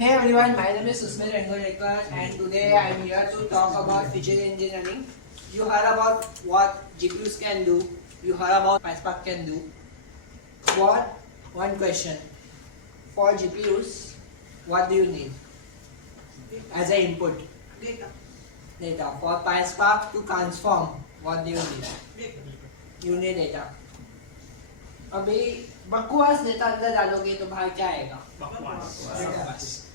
Hey everyone, my name is Susmit Rangolekar and today I am here to talk about feature engineering. You heard about what GPUs can do, you heard about PySpark can do. One question. For GPUs, what do you need as an input? Data. For PySpark to transform, what do you need? You need data. अभी बकवास डेटा अंदर डालोगे तो बाहर क्या आएगा? बकवास.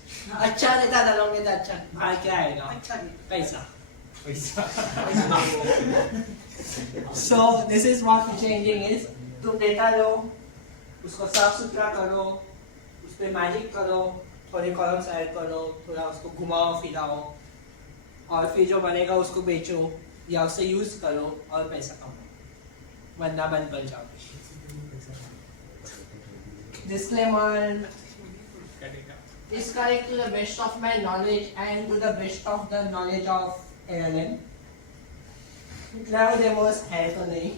अच्छा डेटा डालोगे तो अच्छा बाहर क्या आएगा? पैसा. So this is what feature engineering is. तुम डेटा लो, उसको साफ सुथरा करो, उस पे मैजिक करो, थोड़े कॉलम्स ऐड करो, थोड़ा उसको घुमाओ फिराओ, और फिर जो बनेगा उसको बेचो या उसे यूज करो और पैसा कमाओ, वरना बंद पड़ जाओगे. Disclaimer is correct to the best of my knowledge and to the best of the knowledge of ALM. Travel demos है तो नहीं.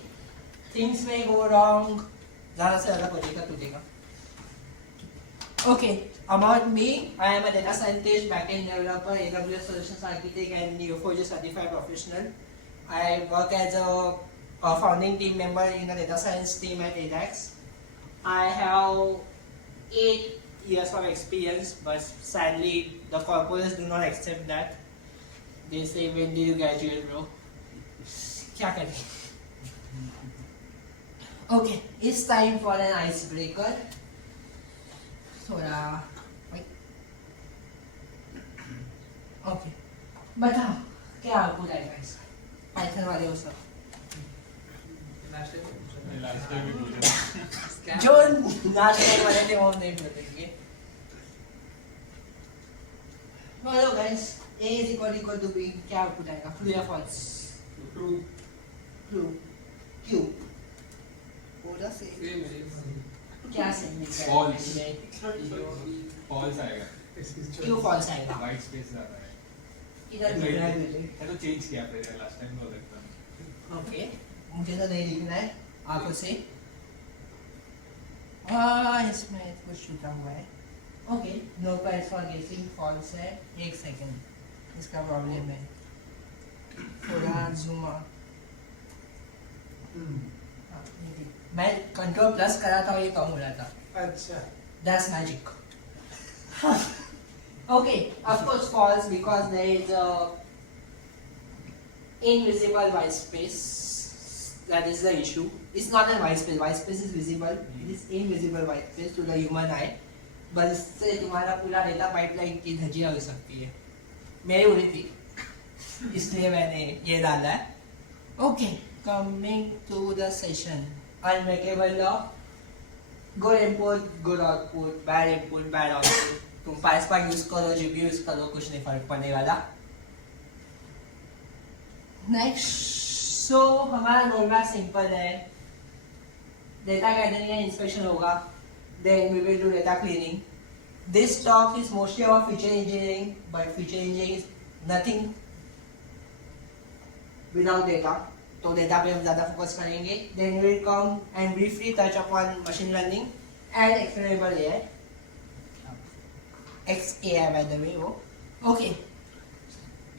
Things may go wrong. ज़्यादा से ज़्यादा बचेगा तुझेगा. Okay, about me, I am a data scientist, backend developer, AWS Solutions Architect, and Neo4j certified professional. I work as a founding team member in the data science team at ADAX. I have 8 years of experience, but sadly the corporates do not accept that. They say, when do you graduate, bro? क्या करें? Okay, it's time for an icebreaker. थोड़ा ओके बताओ क्या आपको रहेगा इसका? पाइथन वाले हो सब जो लास्ट टाइम वाले थे वो नहीं बोलेंगे. बोलो guys, A is equal to B, क्या आउटपुट आएगा? ट्रू या फॉल्स? ट्रू. क्यों? पूरा सेम क्या सेम है? फॉल्स आएगा. क्यों फॉल्स आएगा? वाइट स्पेस ज्यादा है. इधर लिख रहा है मुझे. ये तो चेंज किया फिर लास्ट टाइम तो लगता है. ओके, मुझे तो नहीं लिखना है आंखों से. इसमें कुछ छूटा हुआ है. Okay, no prize for guessing false है. एक सेकंड, इसका प्रॉब्लम है. थोड़ा जूम आउट. मैं कंट्रोल प्लस करा था और ये कम हो रहा था. अच्छा. That's magic. Okay, of course false because there is a invisible white space. That is the issue. It's not a white space. White space is visible. It is invisible white space to the human eye. बस इससे तुम्हारा पूरा data pipeline की धज्जियां हो सकती है. मेरी उड़ी थी, इसलिए मैंने ये डाला है. Okay, coming to the session. Unbreakable law. Good input, good output, bad input, bad output. तुम PySpark यूज करो, GPU यूज करो, कुछ नहीं फर्क पड़ने वाला. नेक्स्ट, सो हमारा रोडमैप सिंपल है. डेटा गैदरिंग एंड इंस्पेक्शन होगा. Then we will do data cleaning. This talk is mostly about feature engineering, but feature engineering is nothing without data. तो डेटा पे हम ज़्यादा फोकस करेंगे. Then we will come and briefly touch upon machine learning and explainable AI. XAI by the way. Okay.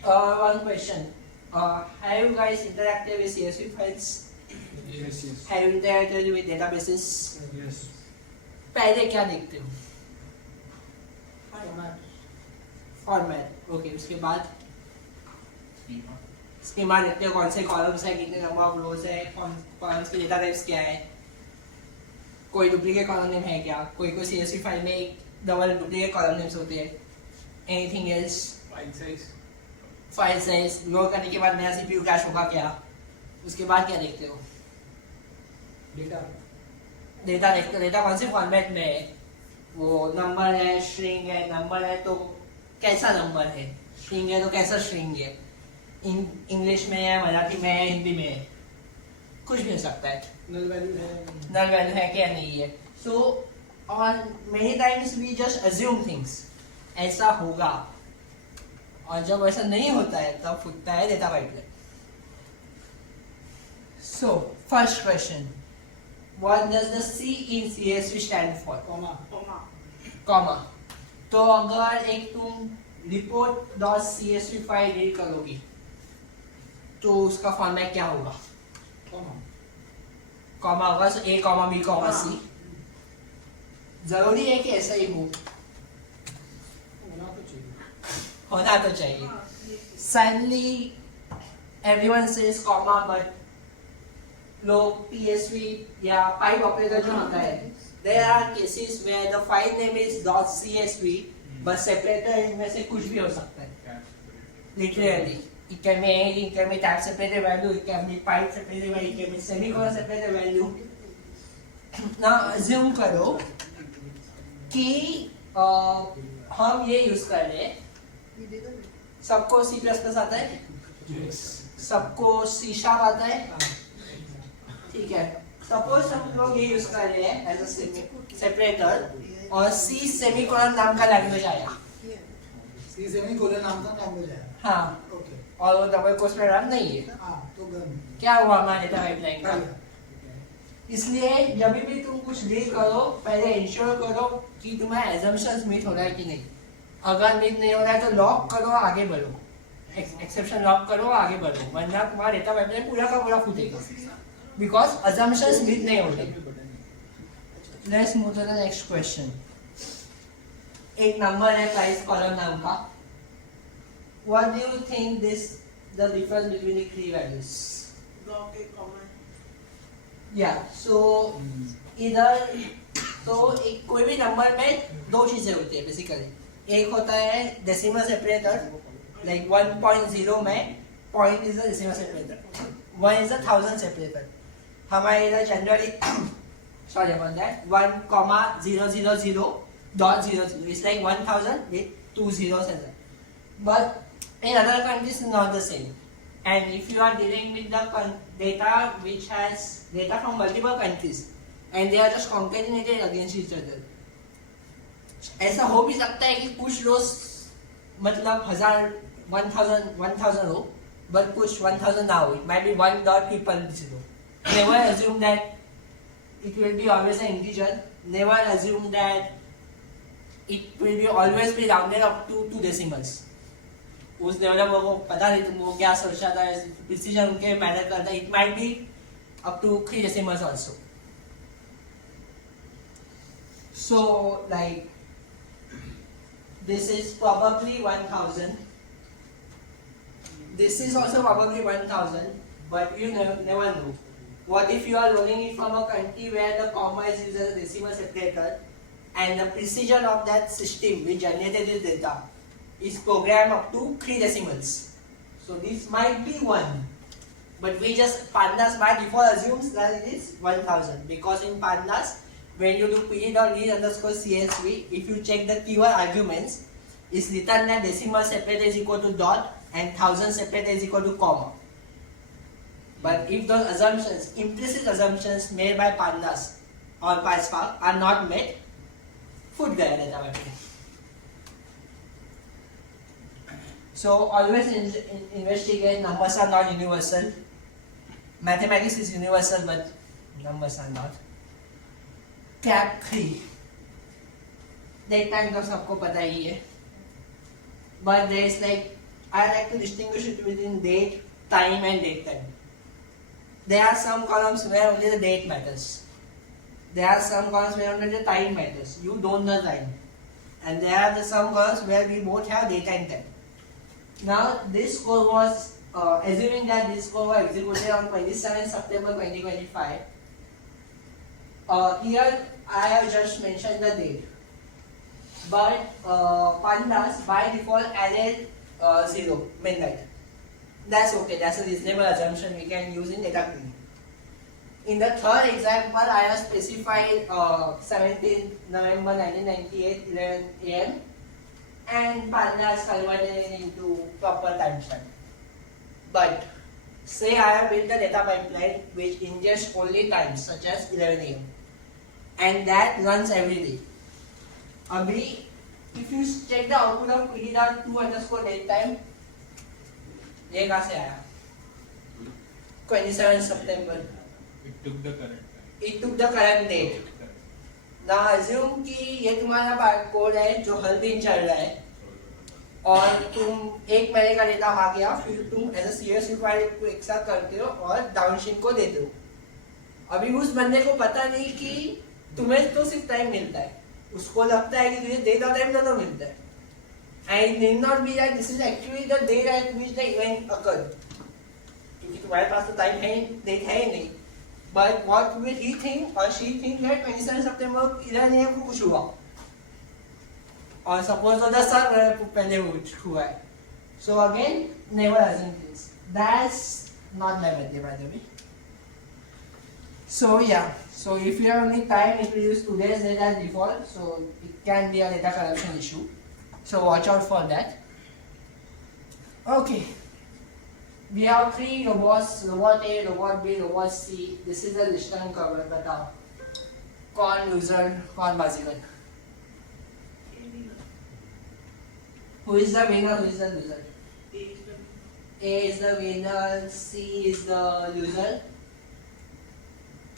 One question. Have you guys interacted with CSV files? Yes. Have you interacted with databases? Yes. पहले क्या देखते हो? Format. Okay, उसके बाद स्कीमा देखते हो. कौन से कॉलम्स है, कितने नंबर ऑफ रोज है, कॉलम्स के डेटा टाइप्स क्या है, कोई डुप्लीकेट कॉलम नेम है क्या, कोई CSV फाइल में डबल डुप्लीकेट कॉलम नेम्स होते हैं. Anything else? File size. Load करने के बाद नया सीपीयू क्रैश होगा क्या? उसके बाद क्या देखते हो? डेटा देखते हो. डेटा कौन से फॉर्मेट में है? वो नंबर है, स्ट्रिंग है. नंबर है तो कैसा नंबर है, स्ट्रिंग है तो कैसा स्ट्रिंग है, इंग्लिश में है, मराठी में है, हिंदी में है, कुछ भी हो सकता है. नल वैल्यू है क्या नहीं है. सो और many times we just assume things, ऐसा होगा, और जब ऐसा नहीं होता है तब फूटता है data pipeline. So first question, What does the C in CSV stand for? Comma. Comma. तो अगर एक तुम report dot CSV file read करोगी तो उसका फॉर्मेट क्या होगा? कॉमा होगा, A comma B comma C। जरूरी है कि ऐसा ही हो, होना तो चाहिए। Suddenly everyone says comma, but लोग PSV या पाइप ऑपरेटर जो होता है, there are cases where the file name is .csv but separator इनमें से कुछ भी हो सकता है। Literally, it can be anything, it can be type separated value, it can be pipe separated value, it can be semicolon separated value। ना assume करो कि हम ये यूज कर रहे हैं, सबको C++ आता है, सबको C# आता है, ठीक है। सपोज हम लोग ये यूज कर रहे हैं एज अ सेपरेटर और C सेमीकोलन नाम का लैंग्वेज आया, C सेमीकोलन नाम का लैंग्वेज है। हाँ, ओके। और वो डबल कोट्स में रन नहीं है, हाँ, तो गन क्या हुआ हमारे पाइपलाइन का? इसलिए जब भी तुम कुछ रीड करो पहले इंश्योर करो कि तुम्हारा एजम्पशंस मीट हो रहा है कि नहीं। अगर मीट नहीं हो रहा है तो लॉक करो, आगे बढ़ो, एक्सेप्शन लॉक करो, आगे बढ़ो, वरना तुम्हारा डेटा पाइपलाइन पूरा का पूरा फूटेगा, बिकॉज assumptions मीट नहीं होते। Let's move to the next question. एक नंबर है प्राइस कॉलम नाम का। What do you think this the difference between the three values? या सो इधर तो एक कोई भी नंबर में दो चीजें होती है बेसिकली। एक होता है डेसिमल सेपरेटर, लाइक 1.0 में point is the decimal separator, 1 is a 1000 separator। हमारे इधर generally sorry about that 1,000.00 it's like 1000 with 2 zeros and that, but in other countries not the same, and if you are dealing with the data which has data from multiple countries and they are just concatenated against each other, ऐसा हो भी सकता है कि कुछ रोज मतलब 1000 हो but push 1000 now, it might be 1.0. Never assume that it will be always an integer. Never assume that it will be always be rounded up to 2 decimals. उस डेवलपर को पता नहीं तुमको क्या सोचा था, प्रिसीजन उनके मैटर करता है, it might be up to 3 decimals also. So like this is probably 1000. This is also probably 1000, but you never know. What if you are rolling it from a country where the comma is used as a decimal separator and the precision of that system which generated this data is programmed up to 3 decimals. So this might be 1, but we just pandas by default assumes that it is 1000 because in pandas when you do pd.read_csv, if you check the keyword arguments, it's written that decimal separator is equal to dot and 1000 separator is equal to comma. But if those assumptions, implicit assumptions made by pandas or PySpark are not met, फूट गया data pipeline. So always investigate. Numbers are not universal. Mathematics is universal, but numbers are not. Cap 3 date time तो सबको पता ही है, but there is like I like to distinguish it between date, time and date time. There are some columns where only the date matters. There are some columns where only the time matters. You don't know time. And there are some columns where we both have date and time. Now this code was assuming that this code was executed on 27 September 2025. Here I have just mentioned the date. But pandas by default added 0 midnight. That's okay. That's a reasonable assumption we can use in data cleaning. In the third example, I have specified 17 November 1998, 11 AM, and pandas converted it into proper timestamp. But say I have built a data pipeline which ingests only times such as 11 AM, and that runs every day. Abhi, if you check the output of pd.to_datetime, ये कहाँ से आया? 27 September. It took the current time. It took the current date. ना अज्यूम कि ये तुम्हारा कोड है जो हर दिन चल रहा है और तुम 1 महीने का डेटा आ गया, फिर तुम एज अ CSV फाइल को एक साथ करते हो और डाउनस्ट्रीम को देते हो। अभी उस बंदे को पता नहीं कि तुम्हें तो सिर्फ टाइम मिलता है, उसको लगता है कि तुझे डेटा टाइम ज़्यादा मिलता है। And it need not be that this is actually the day at which the event occurred. क्योंकि तुम्हारे पास तो टाइम है ही नहीं। But what will he think or she think that 27 सितंबर 11 AM को कुछ हुआ और सपोज तो 10 साल पहले हुआ है। So again, never assume this. That's not my birthday, by the way. So yeah, so if you have only time, if you use today's data as default, so it can be a data corruption issue. So watch out for that. Okay. We have 3 robots, robot A, robot B, robot C. This is the list and cover. बताओ कौन loser, कौन बाजीगर? Who is the winner? Who is the loser? A is the winner. C is the loser.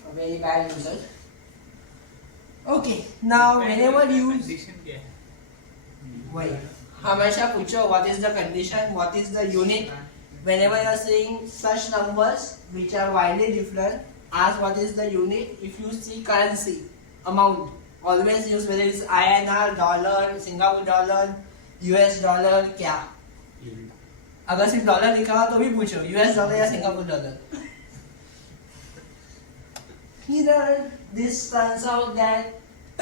A very bad loser. Okay. Now whenever you condition क्या है? why हमेशा पूछो what is the condition, what is the unit. Whenever you are seeing such numbers which are widely different, ask what is the unit. If you see currency amount, always use whether it's INR, dollar, Singapore dollar, US dollar, क्या अगर सिर्फ डॉलर लिखा हो तो भी पूछो US dollar या Singapore dollar. Here this turns out that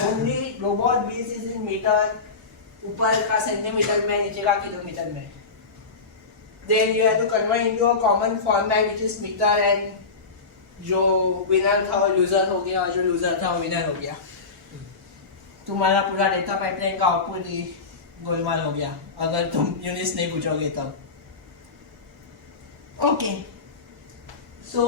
only robot base is in meter, ऊपर का सेंटीमीटर में, नीचे का किलोमीटर में। Then you have to convert into a common format which is meter, and जो winner था वो loser हो गया और जो loser था वो winner हो गया। तुम्हारा पूरा डेटा पाइपलाइन का आउटपुट ही गोलमाल हो गया अगर तुम यूनिट्स नहीं पूछोगे तब। Okay. So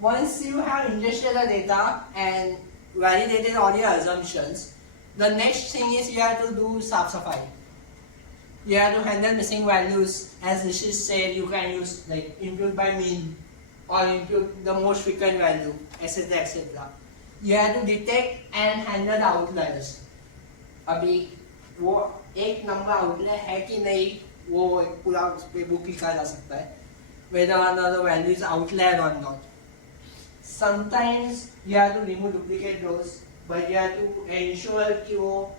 once you have ingested the data and validated all your assumptions, the next thing is you have to do saaf safai. You have to handle missing values. As Rishi said, you can use like impute by mean or impute the most frequent value, etc. etc. You have to detect and handle the outliers. अभी वो एक number outlier है कि नहीं वो पूरा उस पे बुक लिखा जा सकता है, whether or not the value is outlier or not. Sometimes you have to remove duplicate rows, but you have to ensure कि वो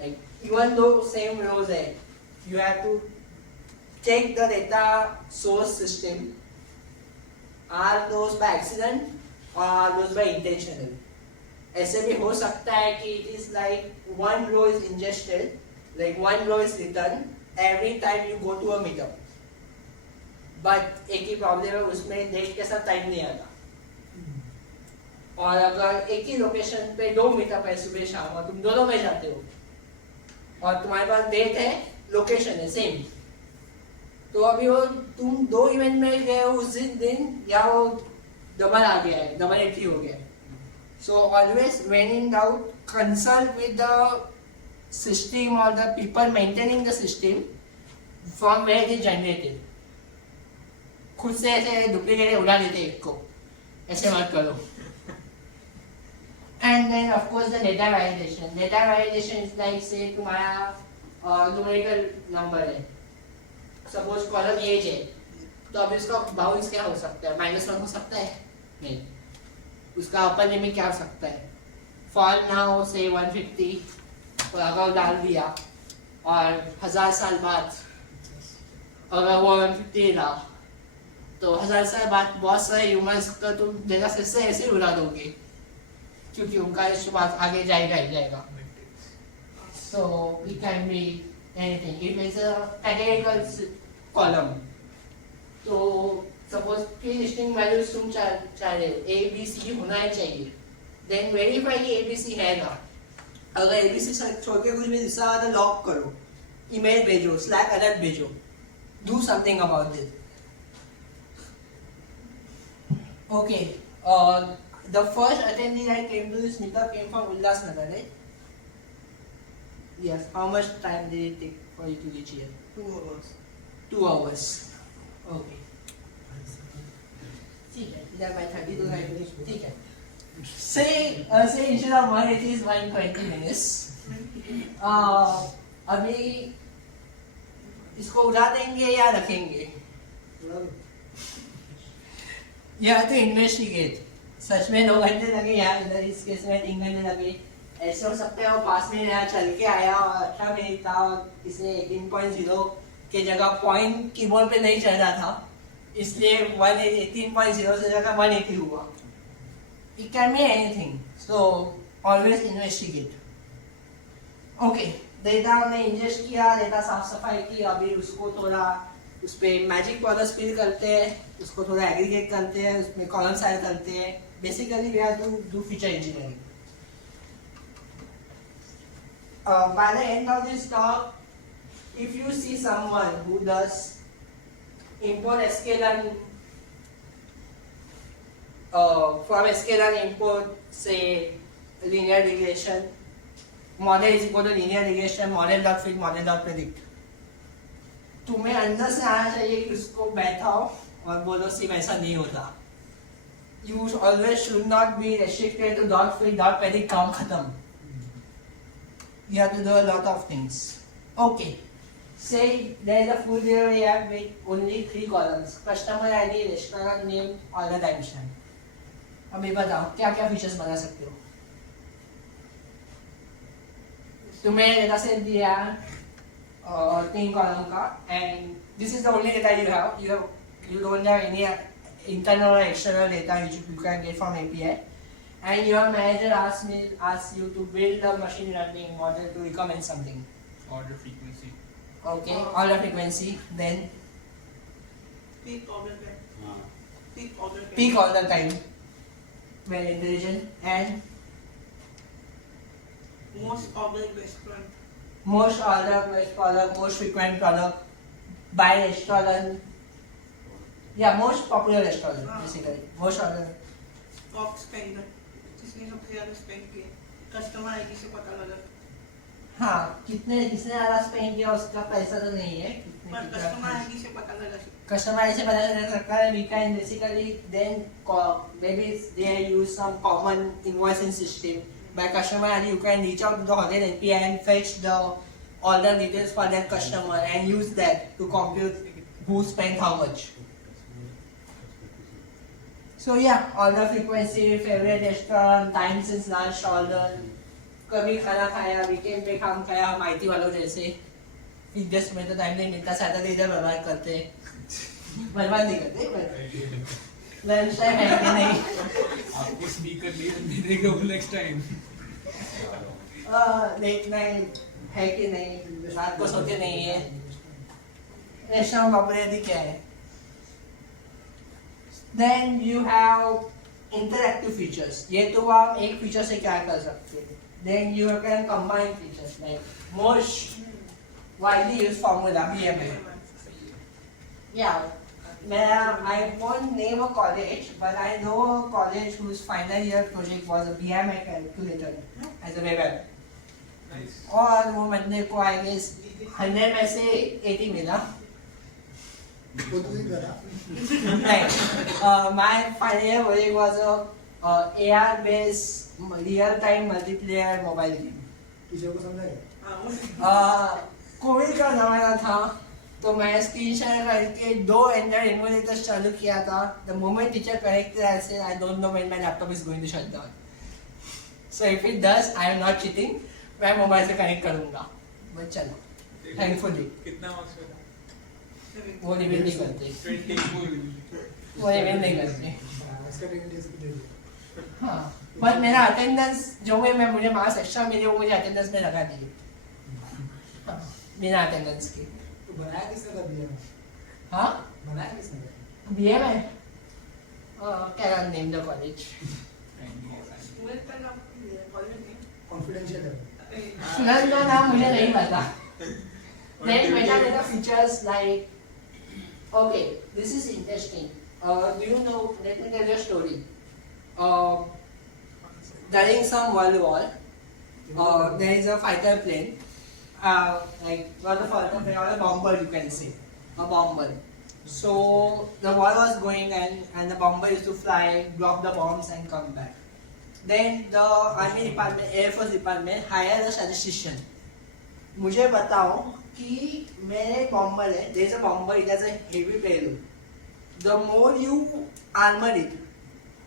like even though same rows है, you have to check the data source system. Are those by accident or are those by intentional? ऐसे भी हो सकता है कि it is like one row is ingested, like one row is written every time you go to a meetup. But एक ही प्रॉब्लम है उसमें डेट के साथ टाइम नहीं आता। और अगर एक ही लोकेशन पे 2 मीटअप है सुबह शाम और तुम दोनों में जाते हो और तुम्हारे पास डेट है, लोकेशन है सेम, तो अभी वो तुम 2 इवेंट में गए हो उस दिन या वो डबल आ गया है, डबल एंट्री हो गया है। So always when in doubt, consult with the system or the people maintaining the system from where it is generated. खुद से ऐसे डुप्लीकेट उड़ा देते एक को, ऐसे मत करो। And then of course the data validation. Data validation is like say तुम्हारा numerical number है, suppose column age है, तो अभी उसका बाउंस क्या हो सकता है? -1 हो सकता है? नहीं, उसका अपर लिमिट क्या हो सकता है? फॉर नाउ से 150 और अगर डाल दिया और 1000 साल बाद अगर वो 150 रहा तो 1000 साल बाद बहुत सारे ह्यूमंस का तुम डेटा सेट से ऐसे उड़ा दोगे क्योंकि उनका इस्तेमाल आगे जाएगा ही जाएगा। So it can be anything. If it's a categorical column, तो सपोज कि लिस्टिंग वैल्यूज तुम चाह रहे हो A B C होना ही चाहिए, देन वेरीफाई कि A B C है ना। अगर A B C छोड़ के कुछ भी दूसरा आता लॉक करो, ईमेल भेजो, स्लैक अलर्ट भेजो, do something about this. Okay, the first attendee that came to this meetup came from Ulhasnagar, right? Yes. How much time did it take for you to reach here? 2 hours. 2 hours. Okay. ठीक है, इधर by 30 तो ठीक है। Say instead of 180 is 120 minutes. अभी इसको उड़ा देंगे या रखेंगे? थोड़ा दो। You have to investigate. सच में 2 घंटे लगे या इधर इस केस में 3 घंटे लगे. ऐसे हो सकते हैं वो पास में यहाँ चल के आया और 18 मिनट था और इसने 18.0 के जगह पॉइंट कीबोर्ड पे नहीं चल रहा था, इसलिए 18.0 से जगह 180 हुआ. It can be anything. So always investigate. Okay. Data हमने इंजेस्ट किया, डेटा साफ सफाई की, अभी उसको थोड़ा उस पर मैजिक पाउडर स्पिल करते हैं, उसको थोड़ा एग्रीगेट करते हैं, उसमें कॉलम्स ऐड करते हैं. Basically we have to do feature engineering. By the end of this talk, if you see someone who does import sklearn from sklearn import, say linear regression, model is equal to linear regression, model dot fit, model dot predict. तुम्हें अंदर से आना चाहिए कि उसको बैठाओ और बोलो सिर्फ ऐसा नहीं होता. You always should not be restricted to dot fit, dot predict, काम खत्म. You have to do a lot of things. Okay. Say there is a full react with only 3 columns: customer ID, restaurant name, order timestamp. अभी बताओ क्या क्या फीचर्स बना सकते हो? तुम्हें डेटा सेट दिया 3 कॉलम का, and this is the only data you have. You don't have any internal or external data which you can get from API. And your manager asks you to build a machine learning model to recommend something. Order frequency. Okay, order frequency. Then Peak order time. peak order time. Very intelligent. And Most ordered restaurant. most order, best product, most frequent product, by restaurant. Yeah, most popular restaurant basically. Most order. Top spender. जिसने सबसे ज्यादा स्पेंड किया. Customer ID से पता लगा. हाँ, किसने ज़्यादा स्पेंड किया उसका पैसा तो नहीं है. पर कस्टमर आईडी से पता लगा. Customer ID से पता चल सकता है. We can basically then maybe they use some common invoicing system. By customer ID, you can reach out to the hotel API and fetch the order details for that customer and use that to compute who spent how much. So yeah, order frequency, favorite restaurant, time since last order, कभी खाना खाया, वीकेंड पे काम खाया. हम IT वालों जैसे वीकडेज में तो टाइम नहीं मिलता, सैटरडे इधर बर्बाद करते हैं. बर्बाद नहीं करते, लंच टाइम है कि नहीं. आपको स्पीकर नहीं देगा वो नेक्स्ट टाइम. लेट नाइट है कि नहीं, रात को सोते नहीं है. रेस्टोरेंट पॉपुलैरिटी क्या है? Then you have interactive features. ये तो आप एक फीचर से क्या कर सकते हैं. Then you can combine features like most widely used formula BMI. Yeah, I won't name a college, but I know a college whose final year project was a BMI calculator as a web app. Nice. और वो बंदे को I guess 100 में से 80 मिला. वो तो ही करा. Right. My final year project was a AR based real time multiplayer mobile game. Teacher को समझाएगा. कोविड का जमाना था तो मैं स्क्रीन शेयर करके 2 एंड्रॉइड एमुलेटर्स चालू किया था. The moment teacher connected I said I don't know when my laptop is going to shut down. So if it does I am not cheating. मैं मोबाइल से कनेक्ट करूंगा. But चलो thankfully कितना marks का था? वो रिवील नहीं करते. 20 full. वो रिवील नहीं करते. इसका टेक्निक दे दिया. हाँ, बट मेरा अटेंडेंस जो मैं मुझे मार्क्स एक्स्ट्रा मिले वो मुझे अटेंडेंस में लगा दिए. हाँ, बिना अटेंडेंस के. तो बनाया किसने कर दिया? हाँ, बनाया किसने कर? बीए में क्या नेम द कॉलेज. मुझे तो नाम कॉलेज नहीं. कॉन्फिडेंशियल है. स्टूडेंट का नाम मुझे नहीं पता. Then metadata features like, okay, this is interesting. Do you know? Let me tell you a story. During some world war, there is a fighter plane, like not a fighter plane, or a bomber, you can say, a bomber. So the war was going, and the bomber used to fly, drop the bombs, and come back. Then the Army Department, Air Force Department hire a statistician. मुझे बताओ कि मेरे bomber है, there is a bomber, it has a heavy payload. The more you armor it,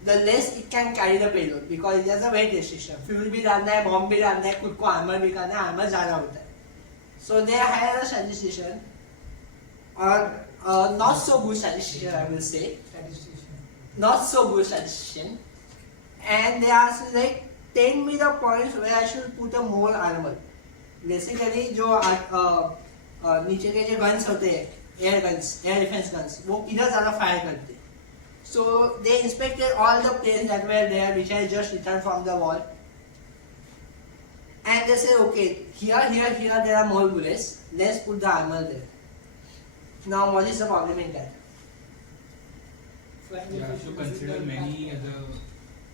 the less it can carry the payload because it has a weight restriction. Fuel भी डालना है, bomb भी डालना है, खुद को armor भी करना है, armor ज़्यादा होता है. So they hire a statistician, or not so good statistician, I will say. Not so good statistician, and they asked like, tell me the points where I should put a more armor. Basically जो नीचे के जो guns होते हैं, air guns, air defense guns, वो किधर ज़्यादा fire करते हैं. So they inspected all the planes that were there, which I just returned from the war, and they said, okay, here there are more bullets. Let's put the armor there. Now what is the problem in that? You have to consider many other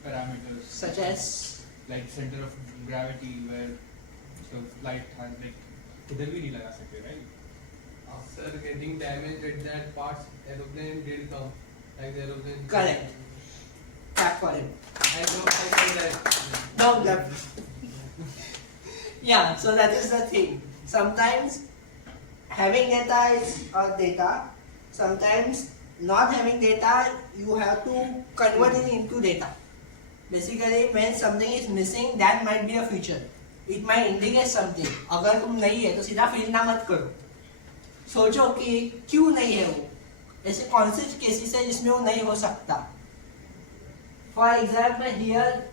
parameters, Such as like center of gravity, where the flight has like किधर भी नहीं लगा सकते, right? After getting damaged at that parts, aeroplane did come. Like the aeroplane. correct. Clap for him. I know that. No clap. Yeah, so that is the thing. Sometimes having data is data. Sometimes not having data, you have to convert it into data. Basically, when something is missing, that might be a feature. It might indicate something. अगर तुम नहीं है तो सीधा फिल ना मत करो. सोचो कि क्यों नहीं है वो. ऐसे कौन से केसेस है जिसमें वो नहीं हो सकता. For example, here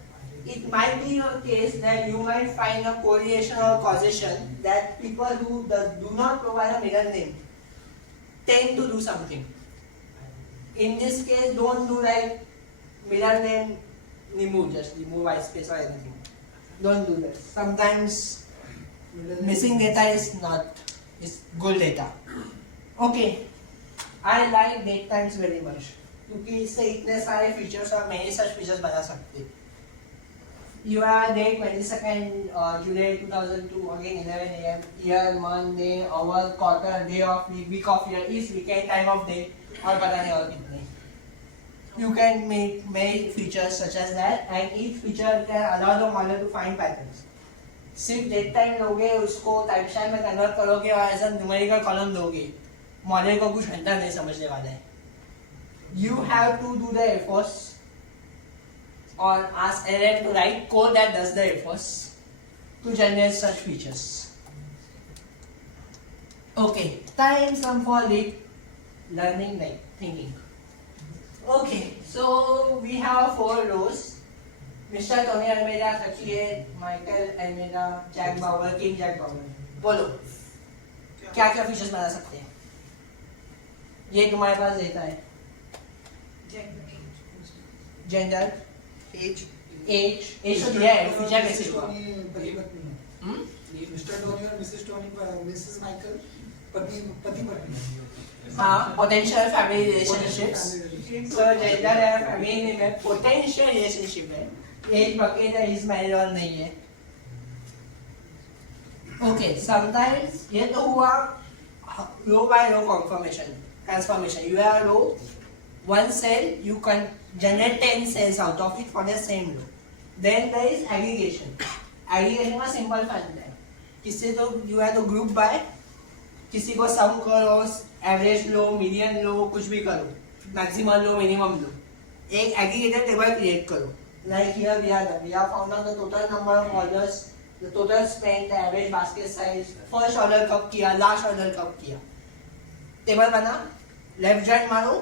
it might be a case that you might find a correlation or causation that people who do not provide a middle name tend to do something. In this case, don't do like middle name remove, just remove white space or anything. Don't do that. Sometimes missing data is good data. Okay, I like date times very much क्योंकि इससे इतने सारे features और many such features बना सकते हैं. You are day 22nd July 2002, again 11 AM, year, month, day, hour, quarter, day of week of year, is weekend, time of day, और पता नहीं और कितने. You can make many features such as that, and each feature can allow the model to find patterns. सिर्फ date time लोगे, उसको time stamp में कन्वर्ट करोगे और ऐसा न्यूमेरिकल कॉलम दोगे, मॉडल को कुछ घंटा नहीं समझने वाला है. You have to do the efforts or ask LLM to write code that does the efforts to generate such features. Okay, time some for deep learning, like thinking. Okay, so we have 4 rows. Mr. Tony Almeida, Sachi, Michael Almeida, Jack Bauer, King Jack Bauer. बोलो क्या क्या फीचर्स बना सकते हैं. ये तुम्हारे पास देता है. जेंडर, एज तो दिया है, फीचर कैसे हुआ? मिस्टर टोनी और मिसेस टोनी, मिसेस माइकल पति पत्नी. हाँ, potential family relationships. So gender है, फैमिली में पोटेंशियल रिलेशनशिप है. एज बकेट है, इज मैरिड और नहीं है. Okay, sometimes ये तो हुआ row by row transformation. You have row, one cell, you can generate 10 cells out of it for the same row. Then there is aggregation. Aggregation का simple फंडा है. किसी तो you have to group by, किसी को sum करो, average लो, median लो, कुछ भी करो, maximum लो, minimum लो. एक aggregated table create करो. Like here we have found out the total number of orders, the total spent, the average basket size, first order कब किया, last order कब किया. टेबल बना, लेफ्ट जॉइन मारो,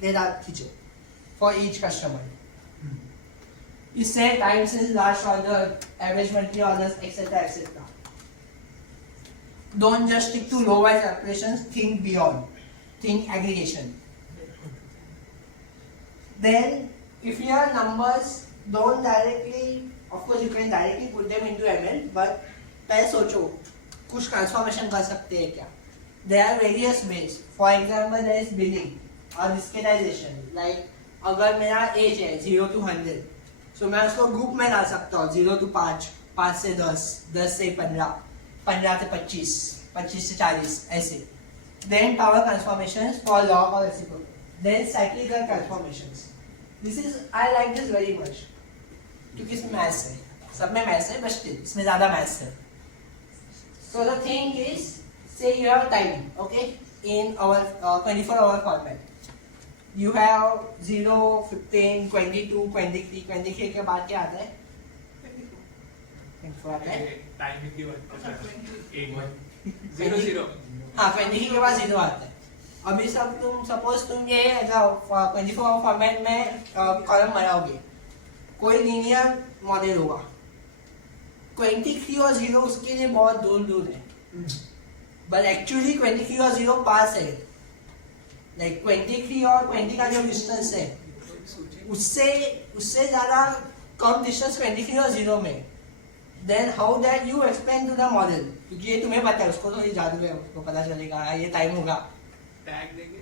डेटा खींचो for each customer. इससे टाइम से last order, average monthly orders, etc. etc. Don't just stick to low wise operations, think beyond, think aggregation. Then if your numbers don't directly, of course you can directly put them into ML, but पहले सोचो कुछ ट्रांसफॉर्मेशन कर सकते हैं क्या. There are various ways. For example, there is billing or discretization. Like अगर मेरा एज है 0 to 100, so मैं उसको ग्रुप में डाल सकता हूँ 0 to 5, 5 से 10, 10 से 15, 15 से 25, 25 से 40 ऐसे. Then power transformations for log or reciprocal. Then cyclical transformations. I like this very much. क्योंकि इसमें मैथ्स है, सब में मैथ्स है, बट स्टिल इसमें ज्यादा मैथ्स है. So the thing is, say you have time, okay, in our 24-hour format. You have 0, 15, 22, 23, 23 के बाद क्या आता है? 24 आता है. टाइमिंग की बात अच्छा, कर 20. 0 हाँ, 23 के बाद 0 आता है. अभी सब तुम सपोज तुम ये 24-hour फॉर्मेट में कॉलम बनाओगे, कोई लीनियर मॉडल होगा. 23 और 0 उसके लिए बहुत दूर है, बट एक्चुअली 23 और 0 पास है. लाइक 23 और 20 का जो डिस्टेंस है उससे ज्यादा कम डिस्टेंस 23 और 0 में. Then how that you explain to the model, क्योंकि ये तुम्हें पता है, उसको तो ये जादू है, उसको पता चलेगा ये टाइम होगा. टैग देंगे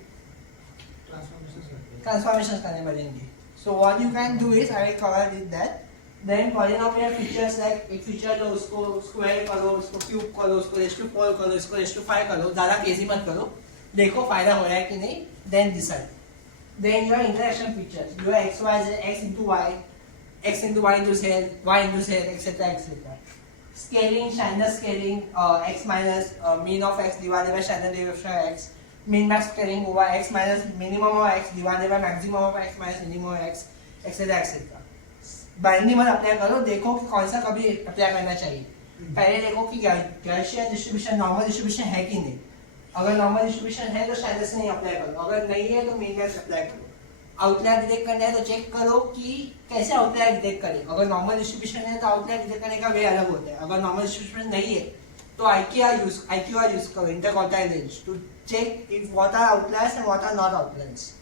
ट्रांसफॉर्मेशन करने पड़ेंगे. So what you can do is I will cover with that. Then polynomial features like एक फीचर लो, उसको स्क्वायर करो, उसको क्यूब करो, उसको रेज़ टू 4 करो, इसको रेज़ टू 5 करो. ज्यादा केजी मत करो, देखो फायदा हो रहा है कि नहीं. Then decide. Then your interaction features, your X Y Z, X into Y, x into y into z, y into z, etc. etc. Scaling, standard scaling, x minus mean of x divided by standard deviation of x. Min max scaling over x minus minimum of x divided by maximum of x minus minimum of x, etc. etc. Binary मत अप्लाई करो, देखो कि कौन सा कभी अप्लाई करना चाहिए. पहले देखो कि गॉसियन डिस्ट्रीब्यूशन नॉर्मल डिस्ट्रीब्यूशन है कि नहीं. अगर नॉर्मल डिस्ट्रीब्यूशन है तो स्टैंडर्ड से नहीं अप्लाई करो, अगर नहीं है तो मीन मैक्स अप्लाई करो. आउटलायर डिटेक्ट करना है तो चेक करो कि कैसे आउटलायर डिटेक्ट करें. अगर नॉर्मल डिस्ट्रीब्यूशन है तो आउटलायर डिटेक्ट करने का वे अलग होता है. अगर नॉर्मल डिस्ट्रीब्यूशन नहीं है तो IQR यूज करो, interquartile range, to check if what are outliers and what are not outliers.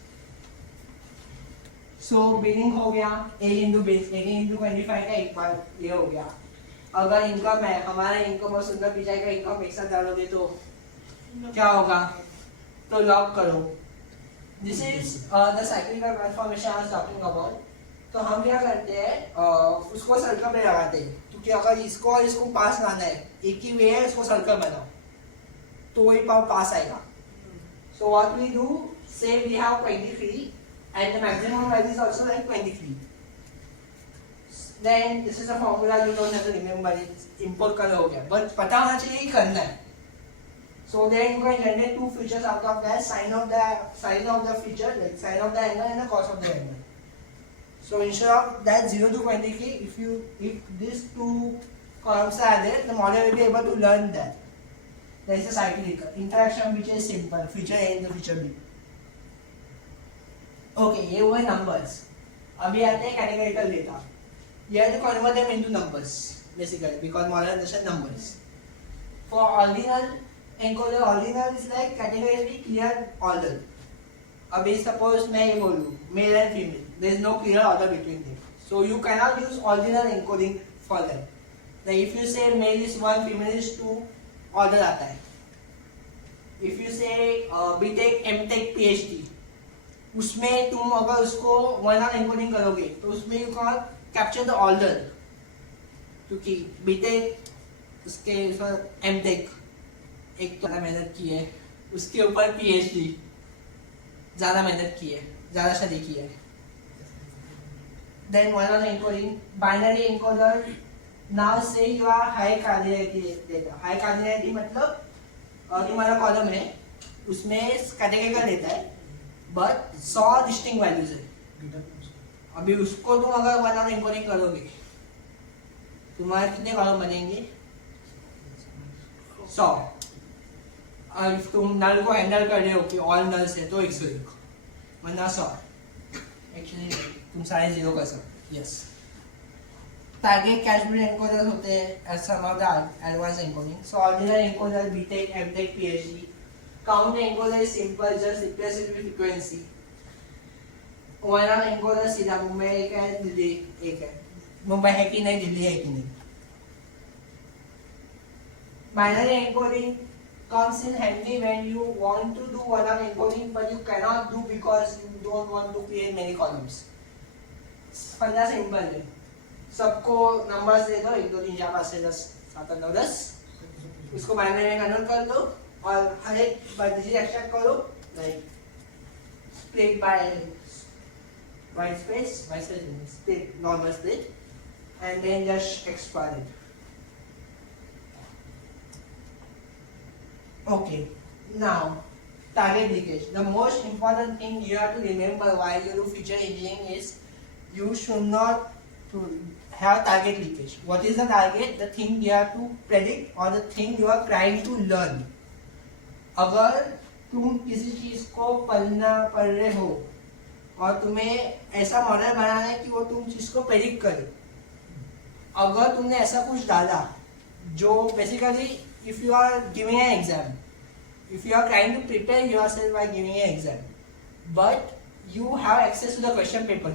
So binning हो गया, 18 × 25 का एक बार ये हो गया. अगर इनकम है, हमारा इनकम और सुंदर पिचाई का इनकम एक साथ डालोगे तो क्या होगा, तो लॉग करो. This is the cyclical transformation I was talking about. तो हम क्या करते हैं, उसको सर्कल पे लगाते हैं, क्योंकि अगर इसको और इसको पास लाना है, एक ही वे है, इसको सर्कल बनाओ तो वही पास आएगा. So what we do, say we have 23 and the maximum value is also like 23. Then this is a formula, you don't have to remember it, import कर हो गया, but पता होना चाहिए कि करना है. So then you can generate two features out of that, sine of the feature, like sine of the angle and the cos of the angle. So instead of that 0 to 20, if these two columns are there, the model will be able to learn that. There is a cyclical interaction which is simple, feature A into feature B. Okay, ये हुए numbers. अभी आते हैं categorical data. You have to convert them into numbers, basically, because model understands numbers. For ordinal encoder, ordinal is like categorically clear order. अभी suppose मैं ये बोलूँ male and female, there is no clear order between them, so you cannot use ordinal encoding for them. Like if you say male is 1, female is 2, order आता है. If you say BTech, MTech, PhD, उसमें तुम अगर उसको one-on encoding करोगे तो उसमें you can't capture the order, क्योंकि BTech उसके MTech एक तो मेहनत की है, उसके ऊपर PhD ज्यादा मेहनत की है, ज्यादा स्टडी की है. Then one on encoding, binary encoder. Now say you are high cardinality data. High cardinality मतलब तुम्हारा कॉलम है, उसमें कैटेगरी का डेटा है, बट 100 डिस्टिंक्ट वैल्यूज है. अभी उसको तुम अगर वन ऑन एनकोडिंग करोगे, तुम्हारे कितने कॉलम बनेंगे? 100. और तुम नल को हैंडल कर रहे हो कि ऑल नल्स है तो 101, वरना 100. एक्चुअली तुम सारे 0 कर सकते. यस, टारगेट कैशमेट एनकोडर होते हैं as some of the advance encoding. So ordinal encoder, BTech, MTech, PhD. Count encoder is simple, just replace it with frequency. One hot encoder सीधा मुंबई एक है, दिल्ली एक है. मुंबई है कि नहीं, दिल्ली है कि नहीं. Binary encoding comes in handy when you want to do one-on encoding, but you cannot do because you don't want to create many columns. फंडा सिंपल है, सबको नंबर्स दे दो, 1 2 3 4 5 6 10 7 8 9 10, उसको बाइनरी में कन्वर्ट कर दो और हर एक बार डिजिट एक्सट्रैक्ट करो, like split by white space, split normal split, and then just expand it. Okay, now target leakage. The most important thing you have to remember while you do feature engineering is you should not to have target leakage. What is the target? The thing you have to predict or the thing you are trying to learn. अगर तुम किसी चीज को पढ़ रहे हो और तुम्हें ऐसा मॉडल बनाना है कि वो तुम चीज को प्रेडिक्ट करे, अगर तुमने ऐसा कुछ डाला जो basically if you are giving an exam, if you are trying to prepare yourself by giving an exam, but you have access to the question paper,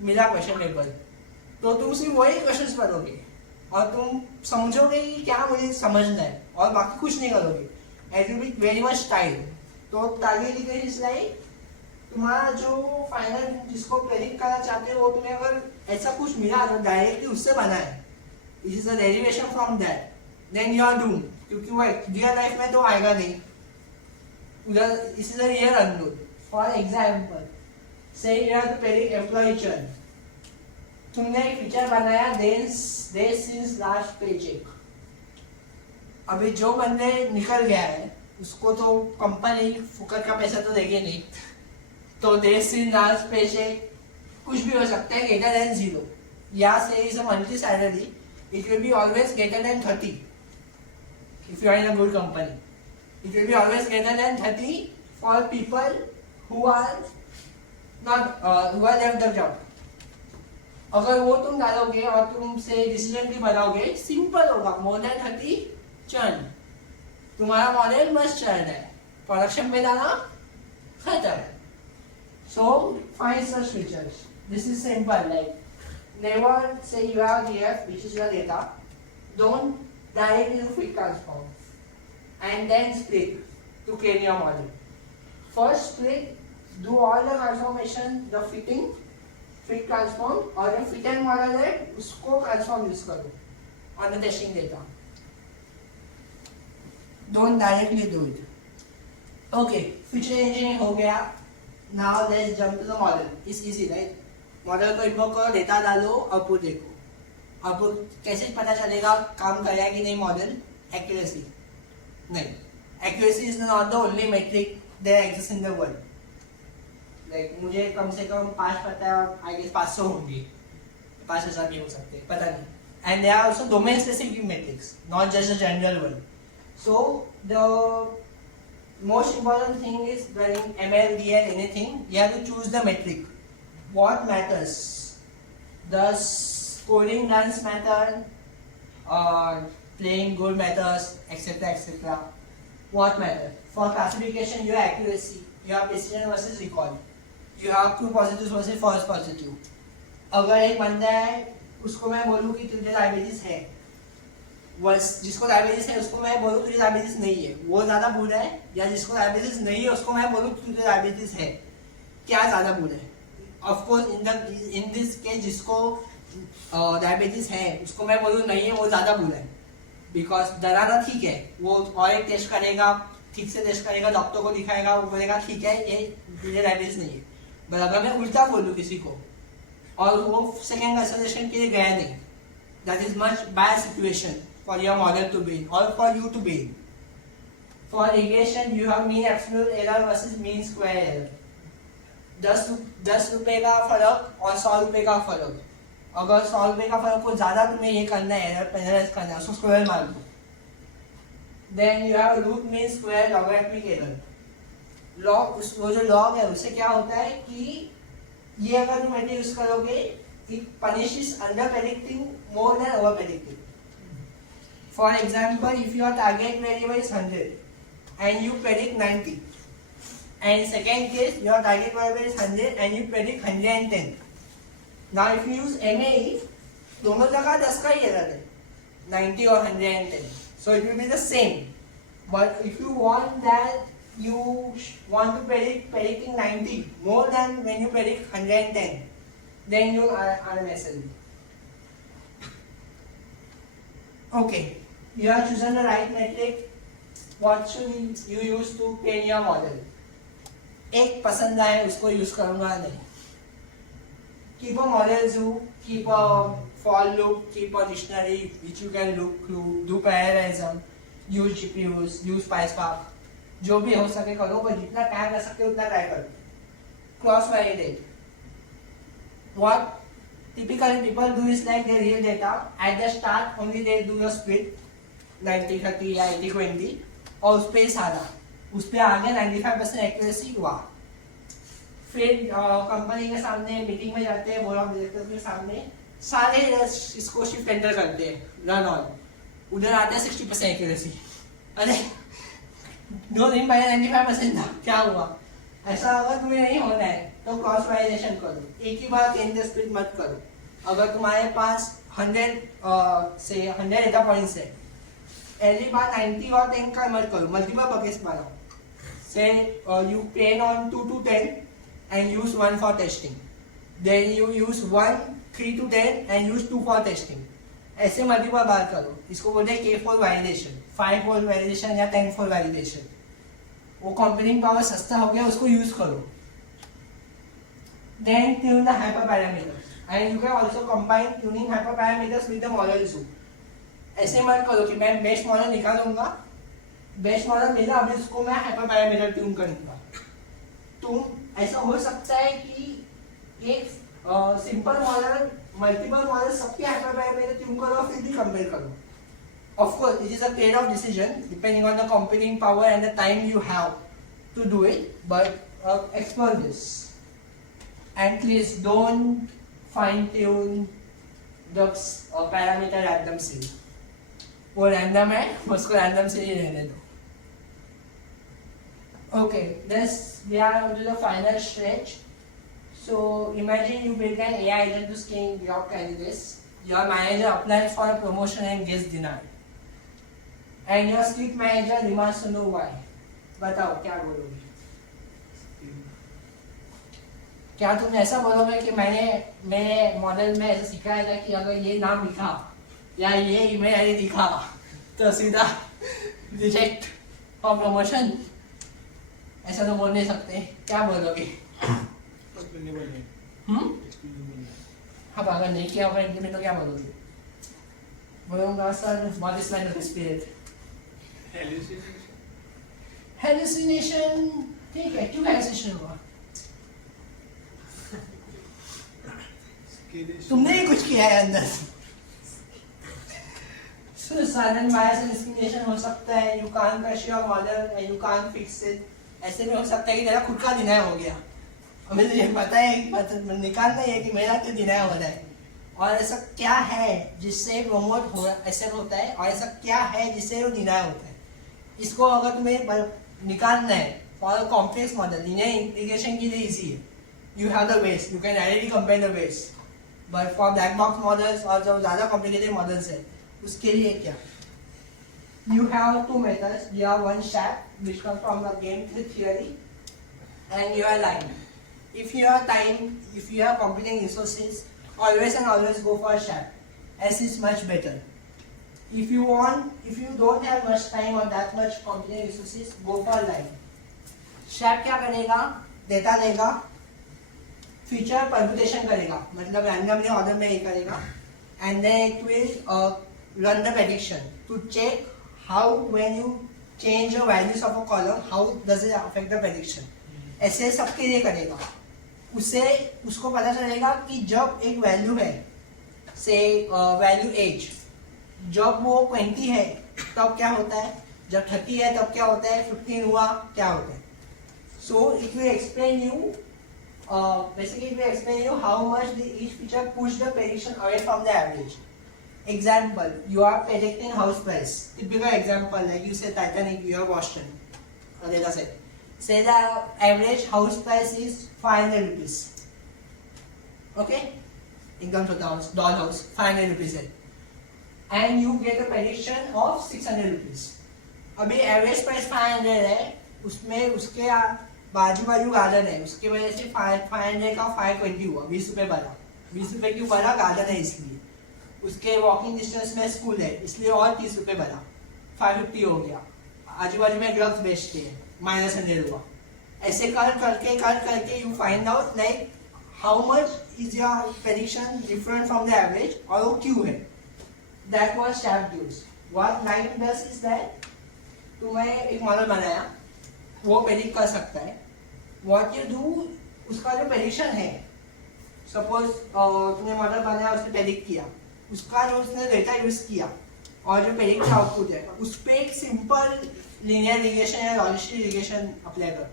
मिला क्वेश्चन पेपर, तो तुम सिर्फ वही क्वेश्चंस पढ़ोगे और तुम समझोगे कि क्या मुझे समझना है और बाकी कुछ नहीं करोगे. It will be very much tired. तो टारगेट लीकेज इज लाइक तुम्हारा जो फाइनल जिसको प्रेडिक्ट करना चाहते हो वो तुम्हें अगर ऐसा कुछ मिला तो डायरेक्टली उससे बना है, it is a derivation from that, then you are doomed. क्योंकि वो रियल लाइफ में तो आएगा नहीं, उधर इस is a real unknown. For example say you have to predict employ churn. तुमने एक फीचर बनाया दे सिंस लास्ट पेचेक. अभी जो बंदे निकल गया है उसको तो कंपनी फुकट का पैसा तो देगी नहीं, तो दे सिंस लास्ट पेचेक कुछ भी हो सकता है greater than 0, या से is a monthly salary, it will be always greater than 30. If you are in a good company, it will be always greater than 30 for people who are not who are left the job. अगर वो तुम डालोगे और तुम से डिसीजन भी बनाओगे, सिंपल होगा, मोर देन 30 चर्न. तुम्हारा मॉडल मस्ट चर्न है, प्रोडक्शन में डाला खत्म. So find such features. This is simple. Like never say you have DF, which is your data. Don't directly do fit transform and then split to train your model. First split, do all the transformation, the fitting, fit transform, और जो fit and model है उसको transform use करो on the testing data. Don't directly do it. Okay, feature engineering हो गया. Now let's jump to the model. It's easy, right? Model को invoke करो, data डालो, आउटपुट देखो. अब कैसे पता चलेगा काम करेगा कि नहीं मॉडल? एक्यूरेसी नहीं. Accuracy is not the only metric there exist in the world. Like मुझे कम से कम 5 पता है, आई गेस 500 होंगी, 5000 भी हो सकते हैं, पता नहीं. And there are also domain specific metrics, not just a general one. So the most important thing is when in ML, DL, anything, you have to choose the metric. What matters? The coding dance method or playing good methods, etc. What matter? For classification, you have accuracy, you have precision versus recall, you have true positives versus false positive. अगर एक बंदा है उसको मैं बोलूँ कि तुझे डायबिटीज है, जिसको डायबिटीज है उसको मैं बोलूँ तुझे डायबिटीज नहीं है, वो ज्यादा बुरा है? या जिसको डायबिटीज नहीं है उसको मैं बोलूँ तुझे डायबिटीज है, क्या ज्यादा बुरा है? Of course in this case जिसको डायबिटीज है उसको मैं बोलूँ नहीं है, वो ज्यादा बुरा है. बिकॉज डराना ठीक है, वो और एक टेस्ट करेगा, ठीक से टेस्ट करेगा, डॉक्टर को दिखाएगा, वो बोलेगा ठीक है ये तुझे डायबिटीज नहीं है. बट अगर मैं उल्टा बोलूँ किसी को और वो सेकेंड कंसल्टेशन के लिए गया नहीं, that is much bad situation for your model to be और for you to be. For regression you have mean absolute error versus mean square error. 10 रुपए का फर्क और 100 रुपए का फर्क. अगर 100 रुपए का फर्क को ज्यादा तुम्हें ये करना है, एरर पेनलाइज करना है, उसको स्क्वायर मार दो. Then you have root mean square logarithmic error. Log वो जो लॉग है उससे क्या होता है कि ये अगर तुम मेथड यूज करोगे, it punishes under predicting more than over predicting. For example, if your target variable is 100 and you predict 90, and in second case your target variable is 100 and you predict 110. Now if you use MAE, दोनों जगह 10 का ही एरर है, 90 और 110, so it will be the same. But if you want that you want to predicting 90 more than when you predict 110, then you are RMSL. Okay, you have chosen the right metric. What should you use to train your model? एक पसंद आए उसको यूज करूंगा नहीं. keep a model zoo, keep a for loop, keep a dictionary which you can look through, do parallelism, use GPUs, use PySpark, जो भी हो सके करो, पर जितना टाइम लग सके उतना ट्राई करो. Cross validate. What typically people do is like they real data at the start only they do a split 90-30 या 80-20 और उस पे सारा उस पे आगे 95% एक्यूरेसी हुआ. फिर कंपनी के सामने मीटिंग में जाते हैं, बोर्ड ऑफ डायरेक्टर्स के सामने सारे इसको शिफ्ट एंटर करते हैं, रन ऑन, उधर आते हैं 60% एक्यूरेसी. अरे 2 दिन पहले 95% था, क्या हुआ? ऐसा अगर तुम्हें नहीं होना है तो क्रॉस वैलिडेशन करो. एक ही बार चेंज द स्प्लिट मत करो. अगर तुम्हारे पास 100 से 100 डेटा पॉइंट्स है, पहली बार 90 और 10 का मत करो, मल्टीपल बकेट्स बनाओ. से यू ट्रेन ऑन 2 to 10 and use 1 for testing. Then you use 1 3 to 10 and use 2 for testing. ऐसे मल्टीपल बार करो. इसको बोलते हैं K4 वैलिडेशन, 5-fold वैलिडेशन या 10-fold वैलिडेशन. वो कंप्यूटिंग पावर सस्ता हो गया, उसको यूज करो. Then tune the hyperparameters and you can also combine tuning hyperparameters with the model zoo. ऐसे मत करो कि मैं बेस्ट मॉडल निकालूंगा, बेस्ट मॉडल मिला अभी उसको मैं हाइपरपैरामीटर ट्यून करूंगा. तुम ऐसा हो सकता है कि एक सिंपल मॉडल मल्टीपल मॉडल सबके हाइपरपैरामीटर ट्यून करो फिर भी कंपेयर करो. Of course, it is a trade-off decision depending on the computing power and the time you have to do it. But explore this, and please don't fine-tune the parameter random series. वो random है, उसको random series रहने दो. Okay, this we are on to the final stretch. So imagine you build an AI agent to screen job candidates. Your manager applies for a promotion and gets denied. And your street manager demands to know why. बताओ क्या बोलोगे? क्या तुम ऐसा बोलोगे कि मैंने मॉडल में ऐसा सिखाया था कि अगर ये नाम लिखा या ये ईमेल आईडी दिखा तो सीधा रिजेक्ट और प्रमोशन? ऐसा तो बोल नहीं सकते. क्या बोलोगे? हाँ, अगर नहीं किया होगा इंप्लीमेंट तो क्या बोलोगे? बोलूँगा sir what is my notice period. Hallucination ठीक है, क्यों हेलुसिनेशन हुआ? तुमने ही कुछ किया है अंदर. साइलेंट बायस एंड डिस्क्रिमिनेशन हो सकता है. You can't crush your model and you can't fix it. ऐसे में हो सकता है कि तेरा खुद का डिनाय हो गया और मुझे ये पता है कि निकालना है कि मेरा तो डिनाय हो रहा है. और ऐसा क्या है जिससे प्रमोट हो ऐसे होता है और ऐसा क्या है जिससे वो डिनाय होता है. इसको अगर तुम्हें निकालना है for complex model, linear integration के लिए इजी है. You have the weights, you can directly compare the weights. But for black box models और जो ज़्यादा कॉम्प्लिकेटेड मॉडल्स है उसके लिए क्या? You have 2 methods. You have one SHAP which comes from the game theory, and you are line. If you have computing resources, always and always go for SHAP. S is much better. If you don't have much time or that much computing resources, go for line. SHAP क्या करेगा? डेटा लेगा, feature permutation करेगा, मतलब randomly order में ये करेगा, and then it will run the prediction to check how when you change the values of a column, how does it affect the prediction. ऐसे सबके लिए करेगा. उसको पता चलेगा कि जब एक वैल्यू है, से वैल्यू एज, जब वो 20 है तब क्या होता है, जब 30 है तब क्या होता है, 15 हुआ क्या होता है. So it will explain you how much each feature push the prediction away from the average. Example, you are predicting house price. Typical example, like you say Titanic, you are Boston. Or data set. Say the average house price is 500 rupees. Okay? In terms of doll house, 500 rupees है. And you get a prediction of 600 rupees. अभी average price 500 है, उसमें उसके बाजू गार्डन है, उसके वजह से 500 का 520 हुआ, 20 रुपये बढ़ा. 20 रुपये क्यों बढ़ा? गार्डन है इसलिए. उसके वॉकिंग डिस्टेंस में स्कूल है इसलिए और 30 रुपये बढ़ा, 550 हो गया. आजू बाजू में ड्रग्स बेचते हैं, -100 हुआ. ऐसे कर करके you find out like how much is your prediction different from the average, और वो क्यों है. That was SHAP does. What LIME does is that, तुम्हें एक मॉडल बनाया, वो प्रेडिक्ट कर सकता है. व्हाट यू डू, उसका जो प्रेडिक्शन है, सपोज तुमने मॉडल बनाया, उसने प्रेडिक्ट किया, उसका जो उसने डेटा यूज किया और जो प्रेडिक्ट आउटपुट है, उस पर एक सिंपल लीनियर रिग्रेशन या लॉजिस्टिक रिग्रेशन अप्लाई करो.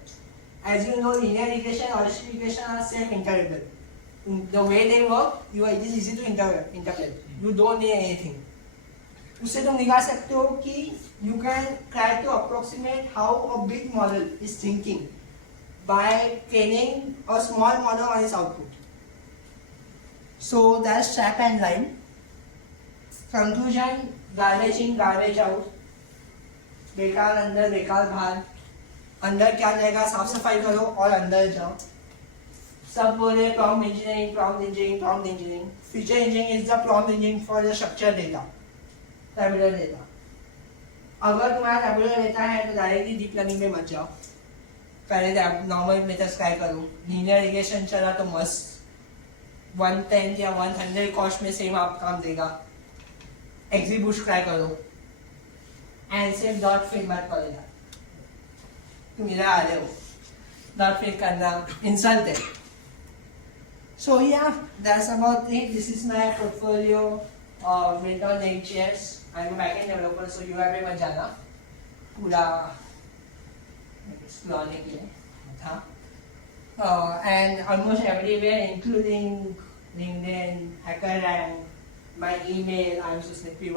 As you know, linear regression and logistic regression are self-interpretable. The way they work, it is easy to interpret. You don't need anything. उससे तुम निकाल सकते हो कि you can try to approximate how a big model is thinking by training a small model on its output. So that's trap and line. Conclusion: garbage in, garbage out. बेकार अंदर, बेकार बाहर. अंदर क्या जाएगा, साफ सफाई करो और अंदर जाओ. सब बोले prompt engineering, prompt engineering, prompt engineering. Feature engineering is the prompt engineering for the structure data, tabular data. अगर तुम्हारा टैबुलर डेटा है तो डायरेक्टली डीप लर्निंग में मत जाओ, पहले नॉर्मल मेथड्स ट्राई करो. लीनियर रिग्रेशन चला तो मस्त, 110 या 100 कॉस्ट में सेम आप काम देगा. एक्जीबूस्ट ट्राई करो, एंड सिर्फ डॉट फिल मत करेगा. तुम इधर आ रहे हो, डॉट फिल करना इंसल्ट है. So yeah, that's about it. This is my portfolio built on Next.js. I'm a backend developer, so UI पे मत जाना, पूरा explore के लिए था. And almost everywhere, including LinkedIn, HackerRank, my email, I'm susnitpy.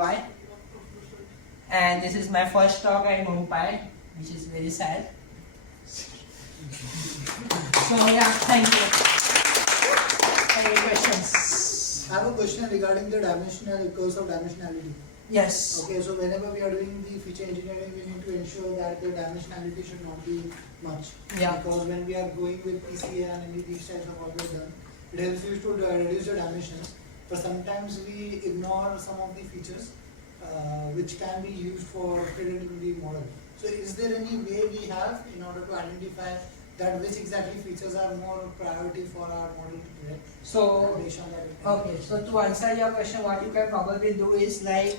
And this is my first talk at Mumbai, which is very sad. So yeah, thank you. Any questions? I have a question regarding the dimensional curse of dimensionality. Yes. Okay, so whenever we are doing the feature engineering, we need to ensure that the dimensionality should not be much. Yeah. Because when we are going with PCA and any of these types of algorithm, it helps you to reduce the dimensions. But sometimes we ignore some of the features which can be used for predicting the model. So is there any way we have in order to identify that which exactly features are more priority for our model to predict? So Based on that. okay, so to answer your question, what you can probably do is like,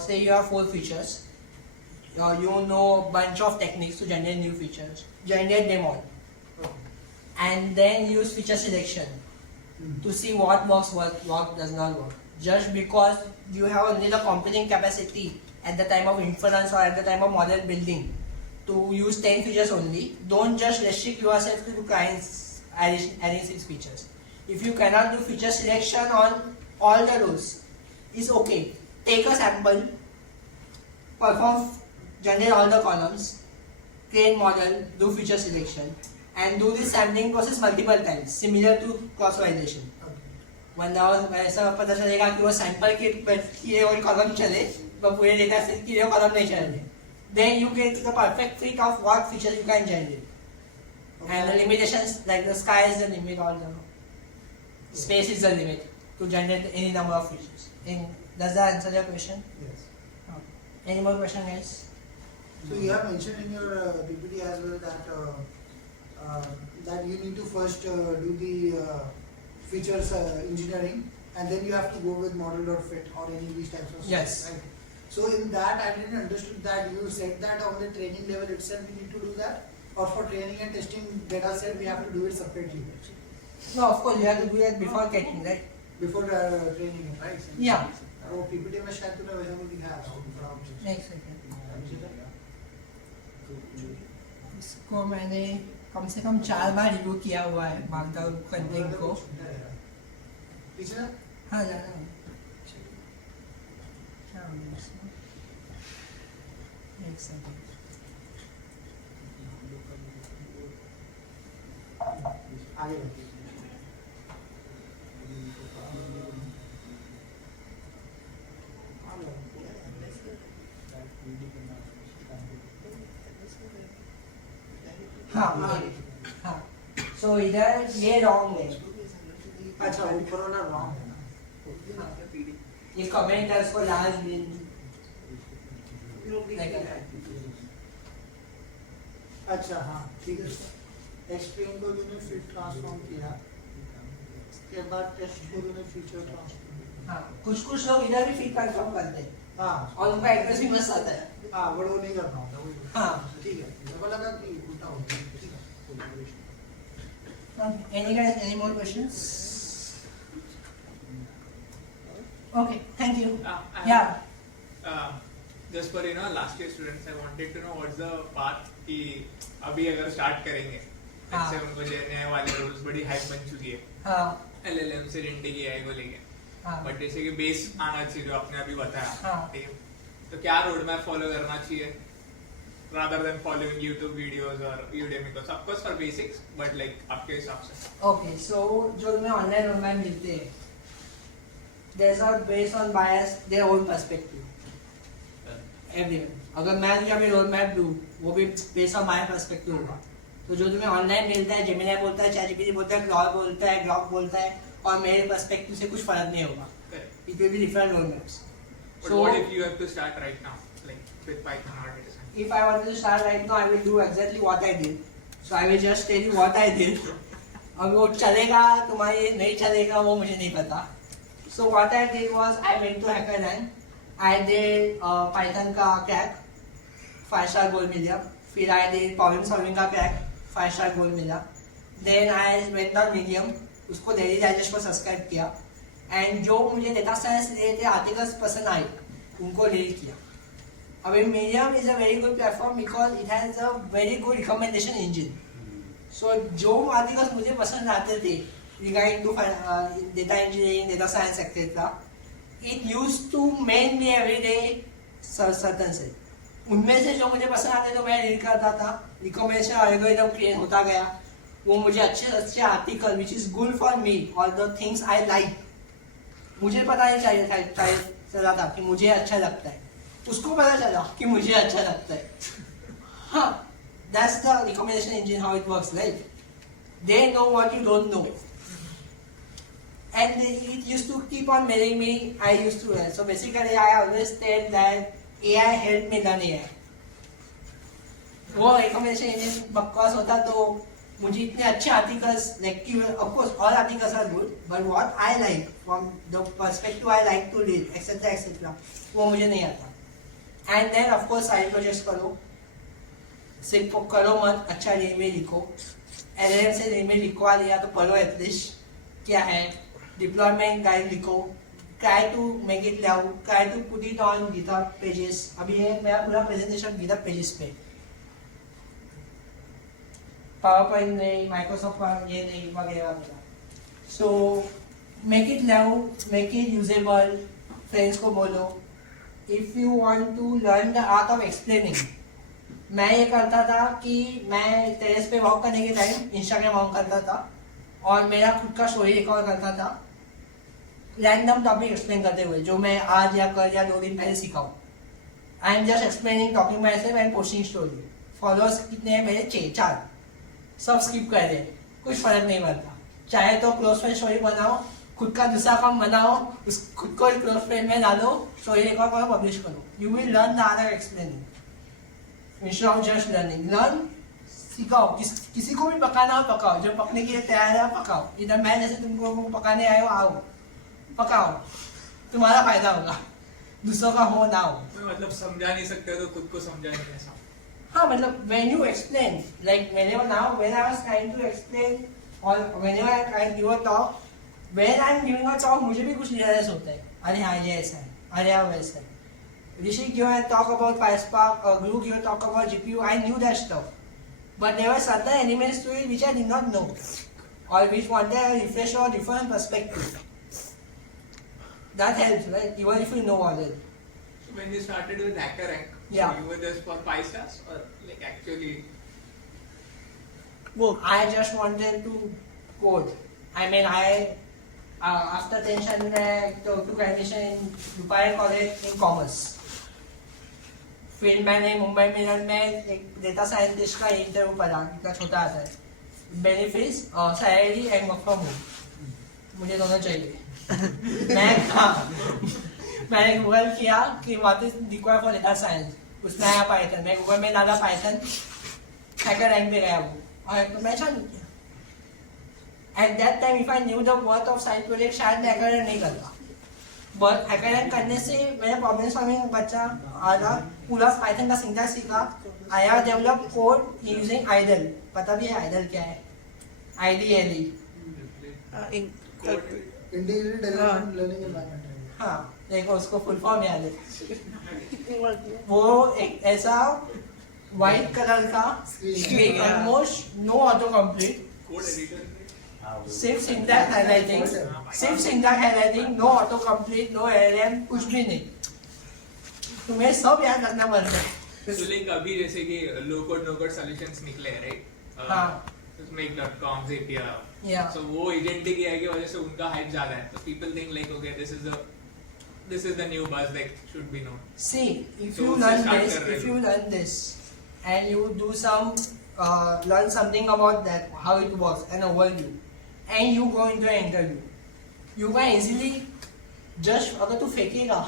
say you have 4 features. You know a bunch of techniques to generate new features. Generate them all, Okay. and then use feature selection to see what works, what does not work. Just because you have only the computing capacity at the time of inference or at the time of model building to use 10 features only, don't just restrict yourself to adding 6 features. If you cannot do feature selection on all the rows, it's okay. Take a sample, generate all the columns, train model, do feature selection, and do this sampling process multiple times, similar to cross-validation. ऐसा पता चलेगा कि वो सैंपल के और कॉलम चले, पर पूरे डेटा सेट के कॉलम नहीं चले. Then you get the perfect fit of what features you can generate. Okay. And the limitations, like the sky is the limit, or the space is the limit to generate any number of features. Does that answer your question? Yes. Any more question, guys? So you have mentioned in your PPT as well that that you need to first do the features engineering, and then you have to go with model.fit or any of these types of stuff. Yes. Right? So in that, I didn't understand that you said that on the training level itself we need to do that, or for training and testing data set we have to do it separately No, of course you have to do that before getting, right? before training, right? Yeah. वो PPT में शायद तूने वैसा कुछ दिखाया था. Next second. इसको मैंने कम से कम 4 बार रिव्यू किया हुआ है, मार्कडाउन कंटेंट को. पीछे ना? हाँ जाना है. क्या हो गया इसमें? एक सेकंड. आगे बढ़. हाँ हाँ. So इधर ये रॉन्ग है. अच्छा ऊपर वाला रॉन्ग है ना. ये कमेंट है उसको लाल ग्रीन. लोग दिख रहे हैं। अच्छा हाँ ठीक है. एक्सट्रीम को तूने फिर ट्रांसफॉर्म किया उसके बाद टेस्ट करूँ फीचर ट्रांसफर। हाँ, कुछ लोग इधर भी फीड कंफर्म करते हैं हाँ और उनका एड्रेस भी मस्त आता है। हाँ बट वो नहीं करना होता वही। हाँ। ठीक है, मेरे को लगा कि उल्टा हो गया। ठीक है, कोई issue Any more questions? Okay, thank you. Yeah. Just for last year students, I wanted to know what's the path कि अभी अगर स्टार्ट करेंगे, हाँ. जैसे उनको जो नए वाले रूल्स बड़ी हाइप बन चुकी है, हाँ, LLM से इंडी की AI को लेके, हाँ, बट जैसे कि बेस आना चाहिए जो आपने अभी बताया, हाँ. ठीक है, तो क्या रोड मैप फॉलो करना चाहिए rather than following YouTube videos or Udemy course, of course for basics, but like आपके हिसाब से? Okay, so जो हमें ऑनलाइन रोडमैप मिलते हैं, there's a based on bias their own perspective. Everyone. अगर मैं तुझे अभी रोडमैप दूँ, वो भी based on my perspective होगा. तो जो तुम्हें ऑनलाइन मिलता है, जेमिनी बोलता है, ChatGPT बोलता है, क्लॉड बोलता है, ग्रॉक बोलता है, और मेरे पर्सपेक्टिव से कुछ फर्क नहीं होगा. Correct. It will be different roadmaps. But So what if you have to start right now, like with Python or data science? if I wanted to start right now, I will do exactly what I did. So I will just tell you what I did. अब वो चलेगा तुम्हारी नहीं चलेगा वो मुझे नहीं पता. So what I did was I went to HackerRank. I did Python का crack, 5-star gold मिला. फिर I did problem solving का crack, 5-star gold मिला. Then I went on Medium, उसको डेली डाइजेस्ट को सब्सक्राइब किया. And जो मुझे डेटा साइंस लिए थे आर्टिकल्स पसंद आए, उनको रीड किया. I mean, Medium is a very good platform because it has a very good recommendation engine. So जो articles मुझे पसंद आते थे regarding to data engineering, data science, etc., it used to mail me every day certain से. उनमें से जो मुझे पसंद आते तो मैं रीड करता था. Recommendation algorithm create होता गया. वो मुझे अच्छे article which is good for me all the things I like. मुझे पता नहीं चला था कि मुझे अच्छा लगता है. उसको पता चला कि मुझे अच्छा लगता है. हाँ, that's the recommendation engine how it works, right? They know what you don't know, and it used to keep on mailing me. I used to learn. So basically, I always said that AI helped me learn AI. वो recommendation engine बकवास होता तो मुझे इतने अच्छे articles like of course all articles are good, but what I like from the perspective I like to read, etc., वो मुझे नहीं आता. And then of course side projects करो, सिर्फ करो मत, अच्छा रीमेल लिखो. LLM से रीमेल लिखवा दिया तो पढ़ो एटलीस्ट क्या है. डिप्लॉयमेंट गाइड लिखो. Try to make it loud, try to put it on GitHub pages. अभी ये मेरा पूरा प्रेजेंटेशन गिटहब पेजेस पे. पावर पॉइंट नहीं, माइक्रोसॉफ्ट का ये नहीं वगैरह वगैरह. So make it loud, make it usable. Friends को बोलो. If you want to learn the art of explaining, मैं ये करता था कि मैं टेरेस पे वॉक करने के टाइम इंस्टाग्राम ऑन करता था और मेरा खुद का स्टोरी रिकॉर्ड करता था रैंडम टॉपिक एक्सप्लेन करते हुए जो मैं आज या कल या 2 दिन पहले सीखा हूँ. I am just explaining, talking my self and posting story. Followers कितने हैं मेरे? 4. सब स्किप कर दे, कुछ फर्क नहीं पड़ता. चाहे तो क्लोज फ्रेंड स्टोरी बनाओ, खुद का दूसरा अकाउंट बनाओ, उस खुद को क्लोज फ्रेंड में डालो, स्टोरी रिकॉर्ड करो, पब्लिश करो. You will learn the art of explaining instead of just learning. Learn, सिखाओ. किसी को भी पकाना हो पकाओ, जो पकने के लिए तैयार है पकाओ. इधर मैं जैसे तुमको पकाने आए हो, आओ पकाओ, तुम्हारा फायदा होगा, दूसरों का हो ना हो. मतलब समझा नहीं सकते तो खुद को समझा नहीं ऐसा. हाँ, मतलब when you explain, like whenever now when I was trying to explain or whenever I try to give a talk, when I am giving a talk मुझे भी कुछ realize होता है. अरे हाँ ये ऐसा है, अरे हाँ वैसा है. Rishi give a talk about PySpark, Guru give a talk about GPU. I knew that stuff, but there were certain elements to it which I did not know, or which wanted a refresh or different perspective. That helps, right? Even if you know already. So when you started with HackerRank, Yeah. so you were just for 5 stars or like actually? I just wanted to code. I mean, after 10th standard, I took admission in Dubai College in Commerce. फिर मैंने मुंबई मिलन में एक data scientist का इंटरव्यू पढ़ा, इतना छोटा आता है. Benefits, salary and work from home. मुझे दोनों चाहिए. मैंने गूगल किया कि what is required for data science. उसमें आया पाइथन. मैं गूगल में डाला पाइथन, हैकर रैंक पे गया वो, और तो मैं अच्छा नहीं किया. At that time if I knew the worth of side project शायद मैं हैकर नहीं करता. बट हैकर करने से मेरा प्रॉब्लम सॉल्विंग बच्चा आधा पूरा पाइथन का सिंटैक्स सीखा. I have develop code using IDLE. पता भी है आइडल क्या है? IDLE. Integrated Development Learning Environment. हाँ देखो उसको फुल फॉर्म याद है. वो एक ऐसा व्हाइट कलर का screen almost no autocomplete. Code editor सिर्फ सिंटैक्स हाइलाइटिंग. सिर्फ syntax highlighting. No autocomplete. No LLM. कुछ भी नहीं. तुम्हें सब याद रखना पड़ता है. So like अभी जैसे कि लो कोड नो कोड सॉल्यूशंस निकले हैं राइट. हाँ. make.com Zapier. Yeah. So वो agentic AI की वजह से उनका hype ज्यादा है. So people think like okay this is the new buzz like should be known. See, if So you उससे learn start this, कर रहे if हो. you learn this, and you do some, learn something about that, how it works, an overview, and you go into an interview, you can easily just अगर तू फेंकेगा,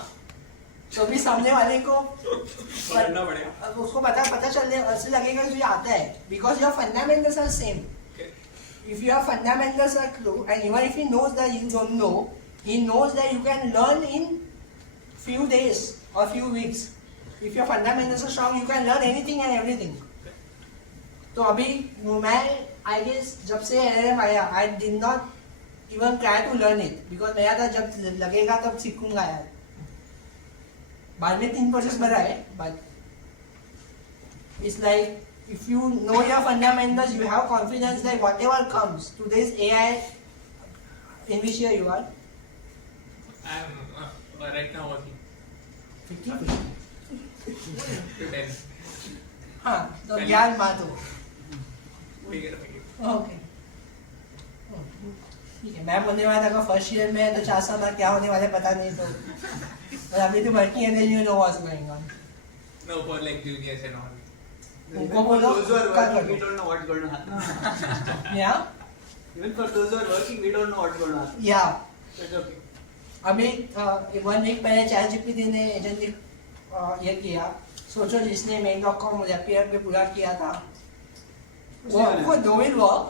तो भी सामने वाले को पढ़ना पड़ेगा. उसको पता चलने ऐसे लगेगा कि तुझे आता है, because your fundamentals are same. Okay. If your fundamentals are true, and even if he knows that you don't know, he knows that you can learn in few days or few weeks. If your fundamentals are strong, you can learn anything and everything. तो अभी मैं I guess जब से LLM आया, I did not even try to learn it because मेरा था जब लगेगा तब सीखूंगा यार. बाद में 3 प्रोसेस बना है, but it's like if you know your fundamentals, you have confidence that whatever comes to this AI, in which year you are? I am right now working 50. to 10. हाँ, तो ज्ञान बात हो. Figure. ओके. ठीक है, मैं बोलने वाला था फर्स्ट ईयर में तो 4 साल बाद क्या होने वाला है पता नहीं तो. और अभी तो वर्किंग है, then you know what's going on. No, for like juniors and all. उनको बोलो Those who are कर working, we दो. don't know what's going to happen. Yeah, Even for those who are working, we don't know what's going to happen. yeah. That's okay. अभी 1 वीक पहले ChatGPT ने एजेंटिक ये किया. सोचो जिसने mail.com Zapier पे पूरा किया था, वो दो will work.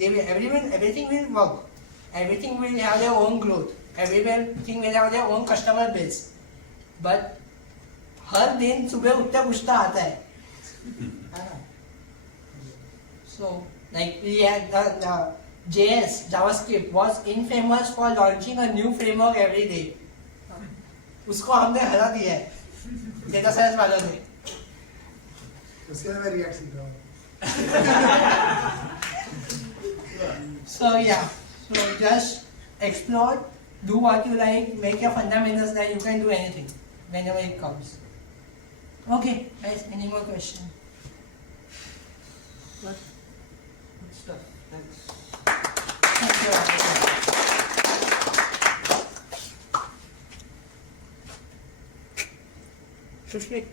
Everything will work. Everything will have their own growth. Everything will have their own customer base. But हर दिन सुबह उठते पूछता आता है. So like we had the JS JavaScript was infamous for launching a new framework every day. उसको हमने हरा दिया है डेटा साइंस वालों ने. उसके बाद मैं रिएक्ट सीख रहा हूँ. So yeah, so just explore, do what you like, make your fundamentals that you can do anything whenever it comes. Okay, guys, any more questions? Good stuff. Thanks. Thank you. Sushmit.